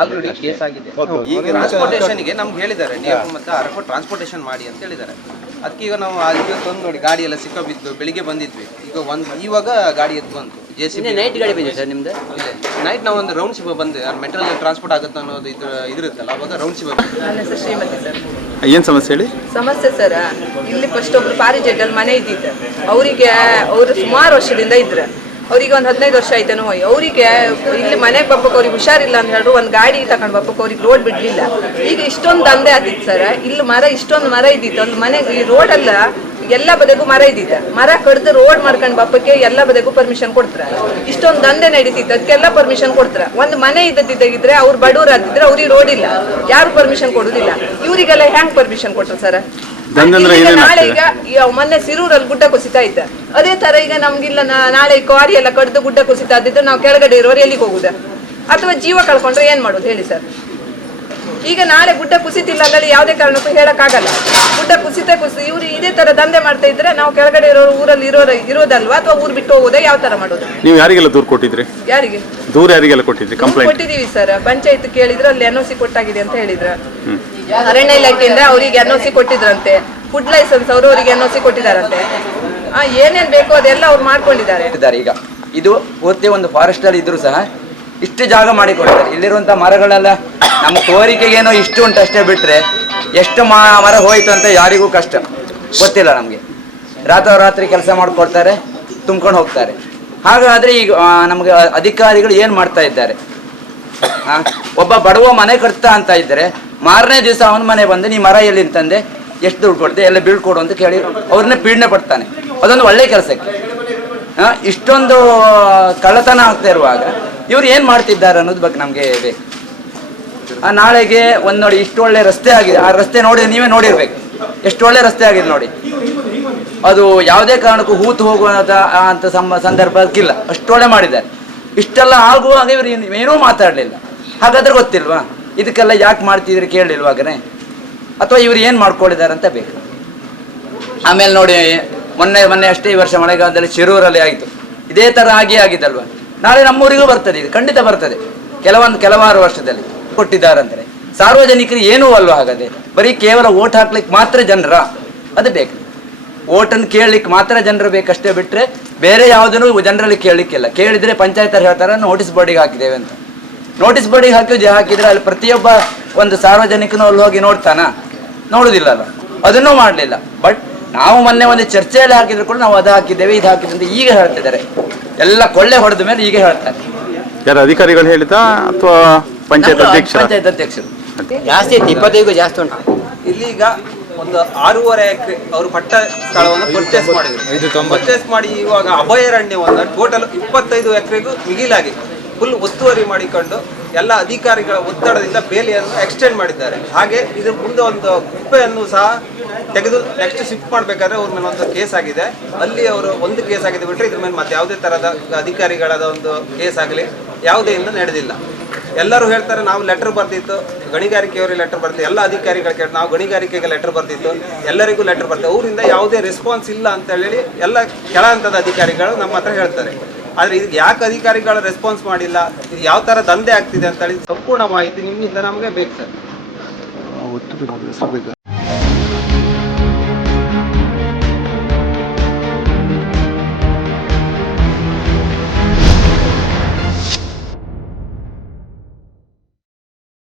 Already case ಆಗಿದೆ ಈಗ ಟ್ರಾನ್ಸ್ಪೋರ್ಟೇಷನ್ಗೆ ನಮ್ಗೆ ಹೇಳಿದ್ದಾರೆ ನೀವು ಮತ್ತೆ ಅರಕು ಟ್ರಾನ್ಸ್ಪೋರ್ಟೇಷನ್ ಮಾಡಿ ಅಂತ ಹೇಳಿದ್ದಾರೆ. ಅದಕ್ಕೆ ಈಗ ನಾವು ತಂದು ನೋಡಿ ಗಾಡಿ ಎಲ್ಲ ಸಿಕ್ಕಾಬಿದ್ದು ಬೆಳಿಗ್ಗೆ ಬಂದಿದ್ವಿ. ಈಗ ಒಂದು ಇವಾಗ ಗಾಡಿ ಎದ್ದು ಬಂತು. ಜೆ ಸಿ ನೈಟ್ ಗಾಡಿ ಬಂದಿದೆ ಸರ್ ನಿಮ್ದು? ನೈಟ್ ನಾವು ಒಂದು ರೌಂಡ್ ಶಿಪ್ ಬಂದು ಮೆಟೀರಿಯಲ್ ಟ್ರಾನ್ಸ್ಪೋರ್ಟ್ ಆಗುತ್ತೆ ಅನ್ನೋದು ಇದು ಇದಿರುತ್ತಲ್ಲ ಅವಾಗ ರೌಂಡ್ ಶಿಪ್ ಶ್ರೀಮತಿ ಸರ್. ಏನು ಸಮಸ್ಯೆ ಹೇಳಿ? ಸಮಸ್ಯೆ ಸರ್ ಇಲ್ಲಿ ಫಸ್ಟ್ ಒಬ್ರು ಅಲ್ಲಿ ಮನೆ ಇದ್ದಿದ್ದೆ. ಅವರಿಗೆ ಅವರು ಸುಮಾರು ವರ್ಷದಿಂದ ಇದ್ರು. ಅವ್ರಿಗೆ ಒಂದು ಹದಿನೈದು ವರ್ಷ ಆಯ್ತೇನೋ ಅವರಿಗೆ, ಇಲ್ಲಿ ಮನೆಗೆ ಬಪ್ಪಕ್ಕೆ ಅವ್ರಿಗೆ ಹುಷಾರಿಲ್ಲ ಅಂತ ಹೇಳಿದ್ರು ಒಂದು ಗಾಡಿ ತಗೊಂಡು ಬಪ್ಪಕ್ಕೆ ಅವ್ರಿಗೆ ರೋಡ್ ಬಿಡ್ಲಿಲ್ಲ. ಈಗ ಇಷ್ಟೊಂದು ದಂಧೆ ಆಗ್ತಿತ್ತು ಸರ್. ಇಲ್ಲಿ ಮರ, ಇಷ್ಟೊಂದು ಮರ ಇದ್ದಿತ್ತು. ಒಂದು ಮನೆಗೆ ಈ ರೋಡಲ್ಲ ಎಲ್ಲ ಬದೆಗೂ ಮರ ಇದ್ದಿದ್ದ ಮರ ಕಡ್ದು ರೋಡ್ ಮಾಡ್ಕೊಂಡು ಬಪ್ಪಕ್ಕೆ ಎಲ್ಲ ಬದಿಗೂ ಪರ್ಮಿಷನ್ ಕೊಡ್ತಾರೆ. ಇಷ್ಟೊಂದು ದಂಧೆ ನಡೀತಿತ್ತು ಅದಕ್ಕೆಲ್ಲ ಪರ್ಮಿಷನ್ ಕೊಡ್ತಾರ. ಒಂದು ಮನೆ ಇದ್ದದಿದ್ದಾಗಿದ್ರೆ ಅವ್ರು ಬಡವ್ರು ಆಗಿದ್ರೆ ಅವ್ರಿಗೆ ರೋಡ್ ಇಲ್ಲ. ಯಾರು ಪರ್ಮಿಷನ್ ಕೊಡುದಿಲ್ಲ. ಇವರಿಗೆಲ್ಲ ಹೆಂಗ್ ಪರ್ಮಿಷನ್ ಕೊಟ್ರ ಸರ್? ನಾಳೆ ಈಗ ಮೊನ್ನೆ ಸಿರೂರಲ್ಲಿ ಗುಡ್ಡ ಕುಸಿತ ಇದ್ದ. ಅದೇ ತರ ಈಗ ನಮ್ಗಿಲ್ಲ ನಾಳೆ ಕ್ವಾರಿ ಎಲ್ಲ ಕಡ್ದು ಗುಡ್ಡ ಕುಸಿತ ಆದಿದ್ರೆ ನಾವು ಕೆಳಗಡೆ ಇರೋರು ಎಲ್ಲಿಗೆ ಹೋಗುದ? ಅಥವಾ ಜೀವ ಕಳ್ಕೊಂಡ್ರೆ ಏನ್ ಮಾಡೋದು ಹೇಳಿ ಸರ್? ಈಗ ನಾಳೆ ಗುಡ್ಡ ಕುಸಿತಿಲ್ಲ ಅಂದ್ರೆ ಯಾವುದೇ ಕಾರಣಕ್ಕೂ ಹೇಳಕ್ಕಾಗಲ್ಲ. ಗುಡ್ಡ ಕುಸಿತ ಕುಸಿ ಇವ್ರು ಇದೇ ತರ ದಂಧೆ ಮಾಡ್ತಾ ಇದ್ರೆ ನಾವು ಕೆಳಗಡೆ ಇರೋರು ಊರಲ್ಲಿ ಇರೋರು ಇರೋದಲ್ವಾ? ಅಥವಾ ಊರ್ ಬಿಟ್ಟು ಹೋಗೋದೇ ಯಾವ ತರ ಮಾಡೋದು? ನೀವು ಯಾರಿಗೆಲ್ಲ ದೂರು ಕೊಟ್ಟಿದ್ರಿ? ಯಾರಿಗೆ? ದೂರ ಯಾರಿಗೆಲ್ಲ ಕೊಟ್ಟಿದ್ರಿ? ಕಂಪ್ಲೇಂಟ್ ಕೊಟ್ಟಿದೀವಿ ಸರ್. ಪಂಚಾಯತ್ ಕೇಳಿದ್ರೆ ಅಲ್ಲಿ ಎನ್ ಸಿ ಕೊಟ್ಟಾಗಿದೆ ಅಂತ ಹೇಳಿದ್ರ. ಅರಣ್ಯ ಇಲಾಖೆಯಿಂದ ಅವರಿಗೆ ಎನ್ ಸಿ ಕೊಟ್ಟಿದ್ರಂತೆ. ಫುಡ್ ಲೈಸೆನ್ಸ್ ಅವರು ಅವರಿಗೆ ಎನ್ ಸಿ ಕೊಟ್ಟಿದಾರಂತೆ ಆ, ಏನೇನ್ ಬೇಕೋ ಅದೆಲ್ಲ ಅವ್ರು ಮಾಡ್ಕೊಂಡಿದ್ದಾರೆ. ಈಗ. ಇದು ಪೂರ್ತಿ ಒಂದು ಫಾರೆಸ್ಟ್ ಅಲ್ಲಿ ಇದ್ರು ಸಹ ಇಷ್ಟು ಜಾಗ ಮಾಡಿಕೊಡ್ತಾರೆ ಇಲ್ಲಿರುವಂತ ಮರಗಳೆಲ್ಲ ನಮ್ಮ ಕೋರಿಕೆಗೇನೋ ಇಷ್ಟು ಉಂಟು ಅಷ್ಟೇ ಬಿಟ್ರೆ ಎಷ್ಟು ಮರ ಹೋಯ್ತು ಅಂತ ಯಾರಿಗೂ ಕಷ್ಟ. ಗೊತ್ತಿಲ್ಲ ನಮಗೆ. ರಾತ್ರೋರಾತ್ರಿ ಕೆಲಸ ಮಾಡಿಕೊಡ್ತಾರೆ ತುಂಬ್ಕೊಂಡು ಹೋಗ್ತಾರೆ. ಹಾಗಾದರೆ ಈಗ ನಮಗೆ ಅಧಿಕಾರಿಗಳು ಏನು ಮಾಡ್ತಾ ಇದ್ದಾರೆ? ಒಬ್ಬ ಬಡವ ಮನೆ ಕಟ್ತಾ ಅಂತ ಇದ್ದರೆ ಮಾರನೇ ದಿವಸ ಅವನ ಮನೆ ಬಂದು, ನೀ ಮರ ಎಲ್ಲಿ ತಂದೆ? ಎಷ್ಟು ದುಡ್ಡು ಕೊಡ್ತೆ ಎಲ್ಲ ಬೀಳ್ಕೊಡು ಅಂತ ಕೇಳಿ ಅವ್ರನ್ನ ಪೀಡನೆ ಪಡ್ತಾನೆ ಅದೊಂದು ಒಳ್ಳೆ ಕೆಲಸಕ್ಕೆ. ಇಷ್ಟೊಂದು, ಕಳ್ಳತನ ಆಗ್ತಾ ಇರುವಾಗ ಇವ್ರು ಏನು ಮಾಡ್ತಿದ್ದಾರೆ ಅನ್ನೋದು ಬಗ್ಗೆ ನಮಗೆ ಬೇಕು ನಾಳೆಗೆ ಒಂದು ನೋಡಿ, ಇಷ್ಟು ಒಳ್ಳೆ ರಸ್ತೆ ಆಗಿದೆ. ಆ ರಸ್ತೆ ನೋಡಿ, ನೀವೇ ನೋಡಿರ್ಬೇಕು. ಎಷ್ಟು ಒಳ್ಳೆ ರಸ್ತೆ ಆಗಿದೆ ನೋಡಿ. ಅದು ಯಾವುದೇ ಕಾರಣಕ್ಕೂ ಹೂತು ಹೋಗುವಂತ ಅಂತ ಸಂಬ ಸಂದರ್ಭಕ್ಕಿಲ್ಲ. ಅಷ್ಟೊಳ್ಳೆ ಮಾಡಿದ್ದಾರೆ. ಇಷ್ಟೆಲ್ಲ ಆಗುವಾಗ ಇವರು ಏನು- ಮಾತಾಡಲಿಲ್ಲ. ಹಾಗಾದ್ರೆ ಗೊತ್ತಿಲ್ವಾ? ಇದಕ್ಕೆಲ್ಲ ಯಾಕೆ ಮಾಡ್ತಿದ್ರಿ ಕೇಳಲಿಲ್ವಾಗನೆ ಅಥವಾ ಇವ್ರು ಏನು ಮಾಡ್ಕೊಂಡಿದ್ದಾರೆ ಅಂತ ಬೇಕು. ಆಮೇಲೆ ನೋಡಿ, ಮೊನ್ನೆ ಮೊನ್ನೆ ಅಷ್ಟೇ ಈ ವರ್ಷ ಮಳೆಗಾಲದಲ್ಲಿ ಶಿರೂರಲ್ಲಿ ಆಯಿತು. ಇದೇ ಥರ ಆಗಿ ಆಗಿದ್ದಲ್ವಾ? ನಾಳೆ ನಮ್ಮೂರಿಗೂ ಬರ್ತದೆ, ಇದು ಖಂಡಿತ ಬರ್ತದೆ. ಕೆಲವೊಂದು, ಕೆಲವಾರು ವರ್ಷದಲ್ಲಿ ಕೊಟ್ಟಿದ್ದಾರಂತಾರೆ ಸಾರ್ವಜನಿಕರಿಗೆ ಏನೂ ಅಲ್ವ ಆಗದೆ ಬರೀ ಕೇವಲ ಓಟ್ ಹಾಕ್ಲಿಕ್ಕೆ ಮಾತ್ರ ಜನರ ಅದು ಬೇಕು. ಓಟನ್ನು ಕೇಳಲಿಕ್ಕೆ ಮಾತ್ರ ಜನರು ಬೇಕಷ್ಟೇ ಬಿಟ್ಟರೆ ಬೇರೆ ಯಾವುದನ್ನು ಜನರಲ್ಲಿ ಕೇಳಲಿಕ್ಕಿಲ್ಲ. ಕೇಳಿದರೆ ಪಂಚಾಯತರು ಹೇಳ್ತಾರೆ ನೋಟಿಸ್ ಬೋರ್ಡಿಗೆ ಹಾಕಿದ್ದೇವೆ ಅಂತ. ನೋಟಿಸ್ ಬೋರ್ಡಿಗೆ ಹಾಕಿ ಹಾಕಿದರೆ ಅಲ್ಲಿ ಪ್ರತಿಯೊಬ್ಬ ಒಂದು ಸಾರ್ವಜನಿಕನು ಅಲ್ಲಿ ಹೋಗಿ ನೋಡ್ತಾನ? ನೋಡುದಿಲ್ಲಲ್ಲ ಅದನ್ನೂ ಮಾಡಲಿಲ್ಲ. ಬಟ್ ನಾವು ಮೊನ್ನೆ ಒಂದು ಚರ್ಚೆಯಲ್ಲಿ ಹಾಕಿದ್ರು ಕೂಡ ನಾವು ಅದು ಹಾಕಿದ್ದೇವೆ ಇದು ಹಾಕಿದ್ದೆ ಅಂತ ಈಗ ಹೇಳ್ತಿದ್ದಾರೆ. ಎಲ್ಲ ಕೊಳ್ಳೆ ಹೊಡೆದ ಮೇಲೆ ಈಗ ಹೇಳ್ತಾರೆ. ಯಾರು ಅಧಿಕಾರಿಗಳು ಹೇಳಿದ ಅಥವಾ ಪಂಚಾಯತ್ ಅಧ್ಯಕ್ಷರು? ಪಂಚಾಯತ್ ಅಧ್ಯಕ್ಷರು. ಜಾಸ್ತಿ ಐತಿ ಇಪ್ಪತ್ತೈದು ಜಾಸ್ತಿ ಉಂಟು. ಇಲ್ಲಿ ಈಗ ಒಂದು ಆರೂವರೆ ಎಕರೆ ಅವರು ಪಟ್ಟ ಸ್ಥಳವನ್ನು ಪರ್ಚೇಸ್ ಮಾಡಿದ್ರು. ಪರ್ಚೇಸ್ ಮಾಡಿ ಇವಾಗ ಅಭಯಾರಣ್ಯವನ್ನು ಟೋಟಲ್ ಇಪ್ಪತ್ತೈದು ಎಕರೆಗೂ ಮಿಗಿಲಾಗಿ ಫುಲ್ ಒತ್ತುವರಿ ಮಾಡಿಕೊಂಡು ಎಲ್ಲ ಅಧಿಕಾರಿಗಳ ಒತ್ತಡದಿಂದ ಬೇಲಿಯನ್ನು ಎಕ್ಸ್ಟೆಂಡ್ ಮಾಡಿದ್ದಾರೆ. ಹಾಗೆ ಇದ್ರ ಮುಂದೆ ಒಂದು ಕುಪ್ಪೆಯನ್ನು ಸಹ ತೆಗೆದು ನೆಕ್ಸ್ಟ್ ಶಿಫ್ಟ್ ಮಾಡಬೇಕಾದ್ರೆ ಅವ್ರ ಮೇಲೆ ಒಂದು ಕೇಸ್ ಆಗಿದೆ. ಅಲ್ಲಿ ಅವರು ಒಂದು ಕೇಸ್ ಆಗಿದೆ ಬಿಟ್ಟರೆ ಇದ್ರ ಮೇಲೆ ಮತ್ತೆ ಯಾವುದೇ ಥರದ ಅಧಿಕಾರಿಗಳಾದ ಒಂದು ಕೇಸ್ ಆಗಲಿ ಯಾವುದೇ ಇಂದ ನಡೆದಿಲ್ಲ. ಎಲ್ಲರೂ ಹೇಳ್ತಾರೆ ನಾವು ಲೆಟರ್ ಬರ್ತಿತ್ತು ಗಣಿಗಾರಿಕೆಯವರಿಗೆ ಲೆಟರ್ ಬರ್ತಿತ್ತು ಎಲ್ಲ ಅಧಿಕಾರಿಗಳು ಕೇಳಿ ನಾವು ಗಣಿಗಾರಿಕೆಗೆ ಲೆಟರ್ ಬರ್ತಿತ್ತು ಎಲ್ಲರಿಗೂ ಲೆಟರ್ ಬರ್ತಿತ್ತು ಅವರಿಂದ ಯಾವುದೇ ರೆಸ್ಪಾನ್ಸ್ ಇಲ್ಲ ಅಂತ ಹೇಳಿ ಎಲ್ಲ ಕೆಳ ಹಂತದ ಅಧಿಕಾರಿಗಳು ನಮ್ಮ ಹತ್ರ ಹೇಳ್ತಾರೆ. ಆದರೆ ಇದಕ್ಕೆ ಯಾಕೆ ಅಧಿಕಾರಿಗಳು ರೆಸ್ಪಾನ್ಸ್ ಮಾಡಿಲ್ಲ? ಇದು ಯಾವ ಥರ ದಂಧೆ ಆಗ್ತಿದೆ ಅಂತ ಹೇಳಿ ಸಂಪೂರ್ಣ ಮಾಹಿತಿ ನಿಮ್ಮಿಂದ ನಮಗೆ ಬೇಕು ಸರ್.